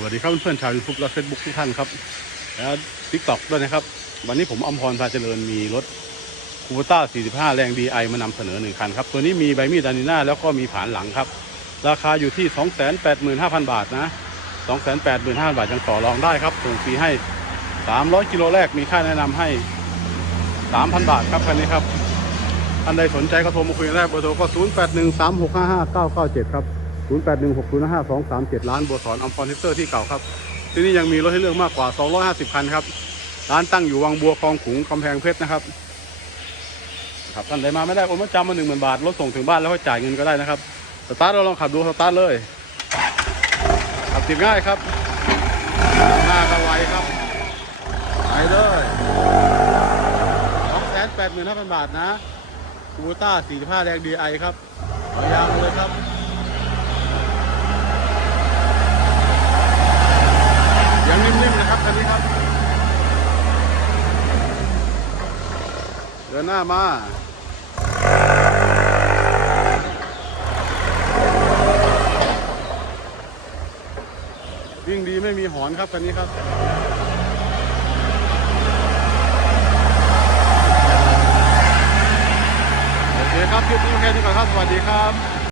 สวัสดีครับเพื่อนๆชาวยูทูบและเฟซบุ๊กทุกท่านครับแล้วทิกตอกด้วยนะครับ วันนี้ผมอมพรพาเจริญมีรถคูเปต้า45 แรง DI มานำเสนอหนึ่งคันครับ ตัวนี้มีใบมีดดานิน่าแล้วก็มีผานหลังครับ ราคาอยู่ที่ 285,000 บาทนะ 285,000 บาทยังต่อรองได้ครับส่งฟรีให้ 300 กิโลแรกมีค่าแนะนำให้ 3,000 บาทครับคันนี้ครับท่านใดสนใจก็โทรมาคุยกันได้เบอร์โทรก็ 0813655997 ครับ 0816055237 ร้านบัวสอนอัมพรเทสเตอร์ที่เก่าครับ ที่นี่ยังมีรถให้เลือกมากกว่า 250 คันครับ ร้านตั้งอยู่วังบัวคลองขุงกำแพงเพชรนะครับ ครับท่านใดมาไม่ได้โอนมาจำมาหนึ่งหมื่นบาท รถส่งถึงบ้านแล้วค่อยจ่ายเงินก็ได้นะครับ สตาร์ทเราลองขับดูสตาร์ทเลย ขับติดง่ายครับ หน้าก็ไวครับ ไปเลยสองแสนแปดหมื่นห้าพันบาทนะคูต้าสี่ห้าแรงดีไอครับยางเลยครับ ยังนิ่มๆนะครับ คันนี้ครับ เดินหน้ามาวิ่งดีไม่มีหอนครับคันนี้ครับ โอเคครับคลิปนี้แค่นี้ก่อนครับ สวัสดีครับ